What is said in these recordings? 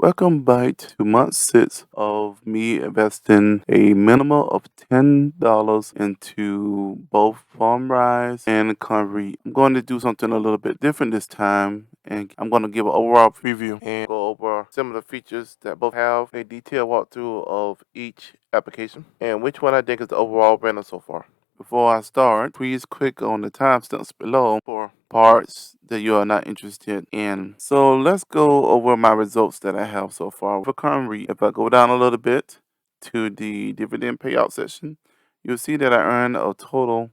Welcome back to month 6 of me investing a minimum of $10 into both FUNDRISE and CONCREIT. I'm going to do something a little bit different this time, and I'm going to give an overall preview and go over some of the features that both have a detailed walkthrough of each application and which one I think is the overall winner so far. Before I start, please click on the timestamps below for parts that you are not interested in. So let's go over my results that I have so far. For CONCREIT, if I go down a little bit to the dividend payout section, you'll see that I earned a total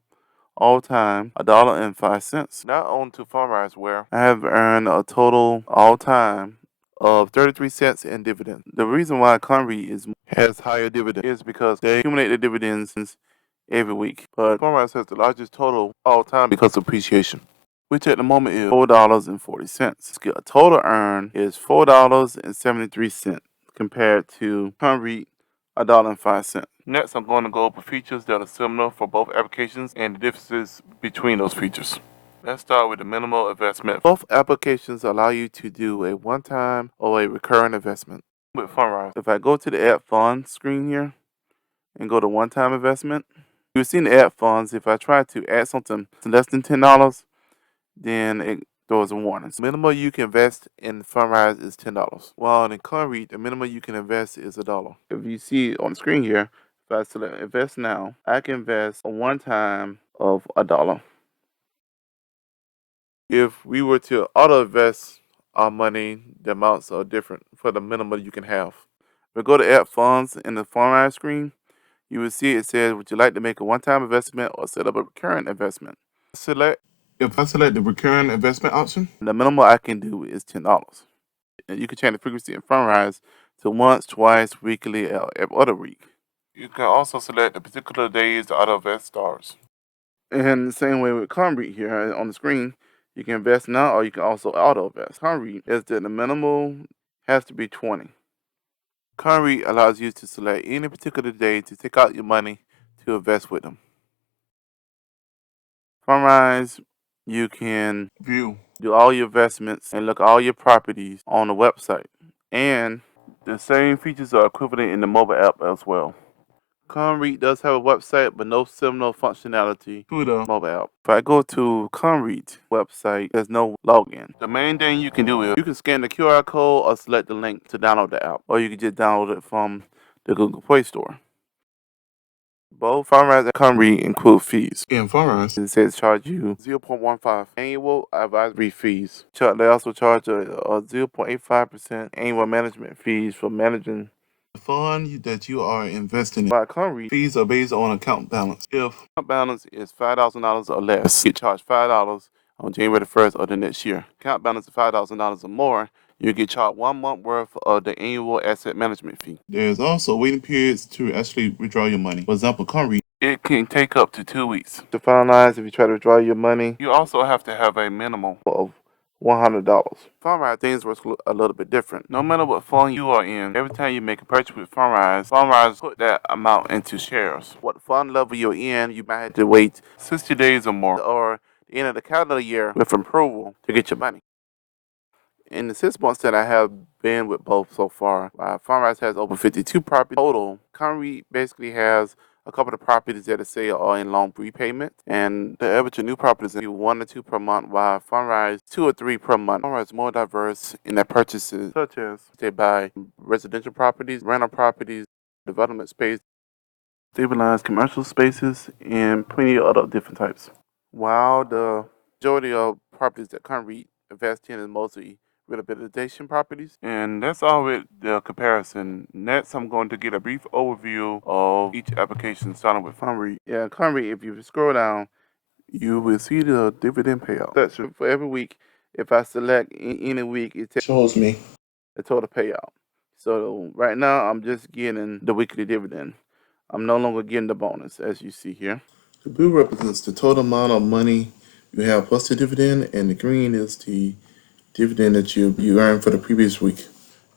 all time $1.05. Now on to FUNDRISE, where I have earned a total all time of 33 cents in dividends. The reason why CONCREIT has higher dividends is because they accumulate the dividends every week. But FUNDRISE has the largest total all time because of appreciation, which at the moment is $4.40. The total earned is $4.73 compared to CONCREIT $1.05. Next, I'm going to go over features that are similar for both applications and the differences between those features. Let's start with the minimal investment. Both applications allow you to do a one-time or a recurring investment. With FUNDRISE, if I go to the Add Funds screen here and go to one-time investment, you'll see in the Add Funds, if I try to add something less than $10, then it throws a warning. The minimum you can invest in FUNDRISE is $10. While in CONCREIT, the minimum you can invest is $1. If you see on the screen here, if I select invest now, I can invest a one time of $1. If we were to auto invest our money, the amounts are different for the minimum you can have. If we go to Add Funds in the FUNDRISE screen, you will see it says, would you like to make a one-time investment or set up a recurring investment? If I select the recurring investment option, the minimum I can do is $10. And you can change the frequency in FUNDRISE to once, twice, weekly, or every other week. You can also select the particular days the auto invest starts. And the same way with CONCREIT here on the screen, you can invest now or you can also auto invest. CONCREIT is that the minimum has to be 20. CONCREIT allows you to select any particular day to take out your money to invest with them. FUNDRISE, you can do all your investments and look at all your properties on the website. And the same features are equivalent in the mobile app as well. CONCREIT does have a website, but no similar functionality to the mobile app. If I go to CONCREIT website, there's no login. The main thing you can do is you can scan the QR code or select the link to download the app, or you can just download it from the Google Play Store. Both FUNDRISE and CONCREIT include fees. In FUNDRISE, it says charge you 0.15 annual advisory fees. They also charge a 0.85% annual management fees for managing the fund that you are investing in. By CONCREIT, fees are based on account balance. If account balance is $5,000 or less, you charge $5 on January 1st of the next year. Account balance is $5,000 or more, you get charged 1 month worth of the annual asset management fee. There's also waiting periods to actually withdraw your money. For example, CONCREIT, it can take up to 2 weeks. To finalize, if you try to withdraw your money, you also have to have a minimum of $100. FUNDRISE things work a little bit different. No matter what fund you are in, every time you make a purchase with FUNDRISE put that amount into shares. What fund level you're in, you might have to wait 60 days or more, or the end of the calendar year with approval to get your money. In the 6 months that I have been with both so far, FUNDRISE has over 52 properties total. CONCREIT basically has a couple of properties that say are in long repayment, and the average of new properties is 1 or 2 per month, while FUNDRISE 2 or 3 per month. FUNDRISE is more diverse in their purchases, such as they buy residential properties, rental properties, development space, stabilized commercial spaces, and plenty of other different types. While the majority of properties that CONCREIT invest in is mostly rehabilitation properties, and that's all with the comparison. Next, I'm going to get a brief overview of each application, starting with FUNDRISE. Yeah, CONCREIT, if you scroll down, you will see the dividend payout section for every week. If I select any week, it shows me the total payout. So right now, I'm just getting the weekly dividend. I'm no longer getting the bonus, as you see here. The blue represents the total amount of money you have plus the dividend, and the green is the dividend that you earned for the previous week.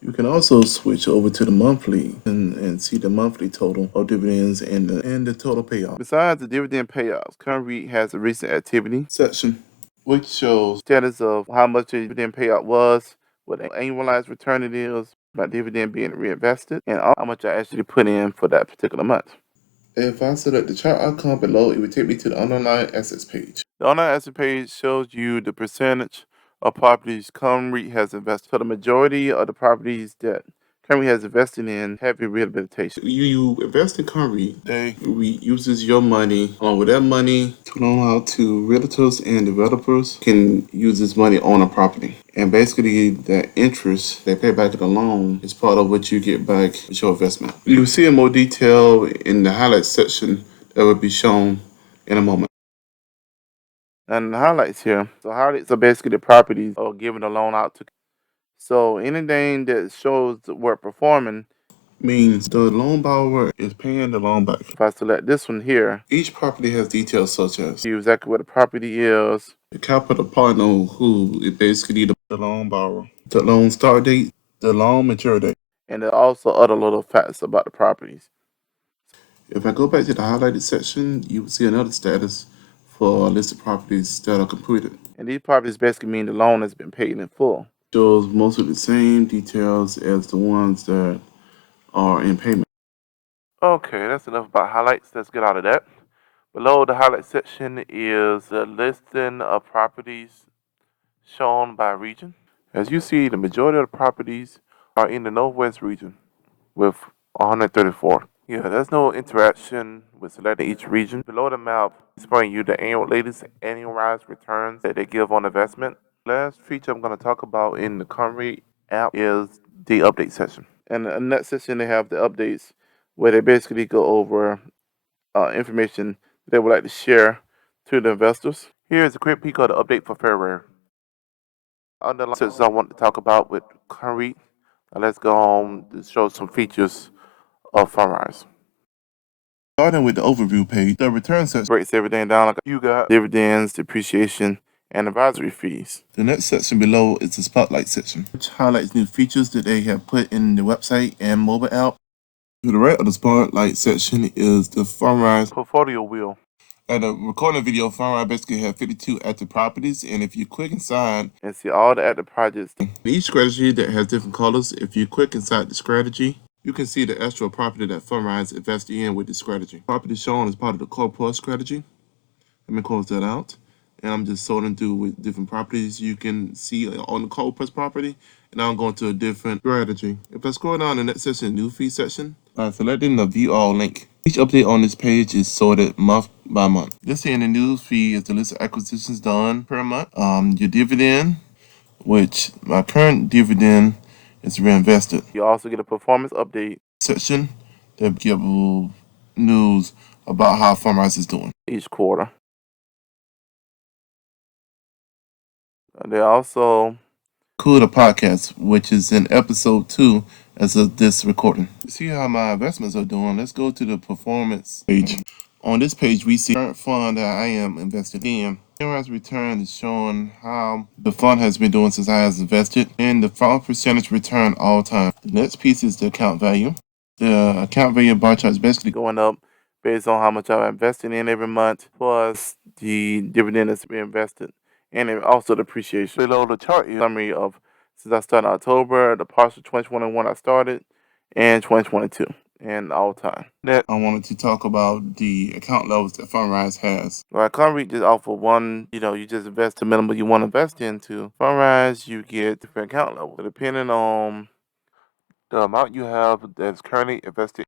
You can also switch over to the monthly and see the monthly total of dividends and the total payout. Besides the dividend payouts, CONCREIT has a recent activity section, which shows status of how much the dividend payout was, what the annualized return it is, my dividend being reinvested, and how much I actually put in for that particular month. If I select the chart icon below, it will take me to the underlying assets page. The underlying assets page shows you the percentage of properties Conceit has invested. So the majority of the properties that Conceit has invested in heavy rehabilitation. You invest in Conceit, they uses your money along with that money to loan out to realtors and developers can use this money on a property. And basically the interest they pay back to the loan is part of what you get back with your investment. You will see in more detail in the highlights section that will be shown in a moment. And the highlights here. So highlights are basically the properties or giving the loan out to. So anything that shows the work performing means the loan borrower is paying the loan back. If I select this one here, each property has details such as exactly what the property is, the capital partner who is basically the loan borrower, the loan start date, the loan maturity date, and there are also other little facts about the properties. If I go back to the highlighted section, you will see another status for a list of properties that are completed. And these properties basically mean the loan has been paid in full. Shows most of the same details as the ones that are in payment. Okay, that's enough about highlights. Let's get out of that. Below the highlight section is the listing of properties shown by region. As you see, the majority of the properties are in the Northwest region with 134. Yeah, there's no interaction with selecting each region. Below the map, displaying you the latest annualized returns that they give on investment. Last feature I'm going to talk about in the Conceit app is the update section. And in that section, they have the updates where they basically go over information they would like to share to the investors. Here's a quick peek of the update for February. Underlying sections I want to talk about with Conceit. Let's go on to show some features of FUNDRISE. Starting with the overview page, the return section breaks everything down like you got dividends, depreciation, and advisory fees. The next section below is the spotlight section, which highlights new features that they have put in the website and mobile app. To the right of the spotlight section is the FUNDRISE portfolio wheel. At the recording video, FUNDRISE basically have 52 active properties, and if you click inside and see all the active projects, each strategy that has different colors, if you click inside the strategy, you can see the actual property that FUNDRISE invested in with the strategy. Property shown as part of the Core Plus strategy. Let me close that out. And I'm just sorting through with different properties you can see on the Core Plus property. And now I'm going to a different strategy. If I scroll down the next section, new fee section, by selecting the view all link. Each update on this page is sorted month by month. This here in the news feed is the list of acquisitions done per month. Your dividend, which my current dividend is reinvested. You also get a performance update section that gives news about how FUNDRISE is doing each quarter. They also include a podcast, which is in episode 2 as of this recording. To see how my investments are doing, let's go to the performance page. On this page, we see the current fund that I am invested in. Annualized return is showing how the fund has been doing since I has invested, and the fund percentage return all time. The next piece is the account value. The account value bar chart is basically going up based on how much I'm investing in every month, plus the dividend that's reinvested, and also the appreciation. Below the chart is a summary of since I started in October, the partial 2021 I started, and 2022, and all time. Next, I wanted to talk about the account levels that FUNDRISE has. Well, Conceit just offer one, you just invest the minimum you want to invest into. FUNDRISE, you get different account levels. So depending on the amount you have that's currently invested.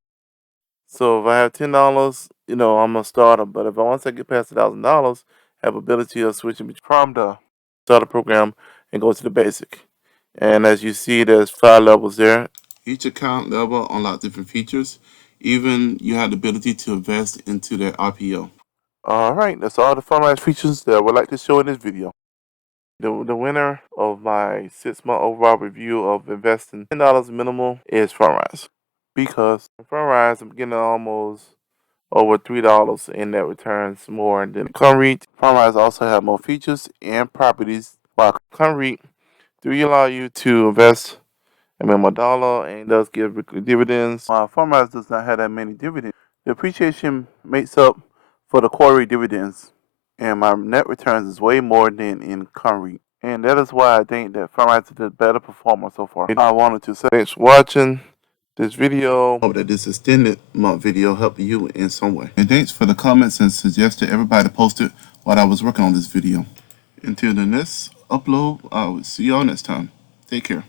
So if I have $10, I'm gonna start them. But if once I get past $1,000, I have ability of switching from the starter program and go to the basic. And as you see, there's 5 levels there. Each account level unlocks different features. Even you have the ability to invest into their IPO. All right, that's all the FUNDRISE features that I would like to show in this video. The winner of my 6-month overall review of investing $10 minimal is FUNDRISE. Because FUNDRISE, I'm getting almost over $3 in net returns more than Conceit. FUNDRISE also have more features and properties, while Conceit do allow you to invest a minimum dollar and does give weekly dividends. While FUNDRISE does not have that many dividends, the appreciation makes up for the quarterly dividends, and my net returns is way more than in Conceit. And that is why I think that FUNDRISE is the better performer so far. I wanted to say thanks for watching this video. Hope that this extended month video helped you in some way. And thanks for the comments and suggestions everybody posted while I was working on this video. Until the next upload, I will see y'all next time. Take care.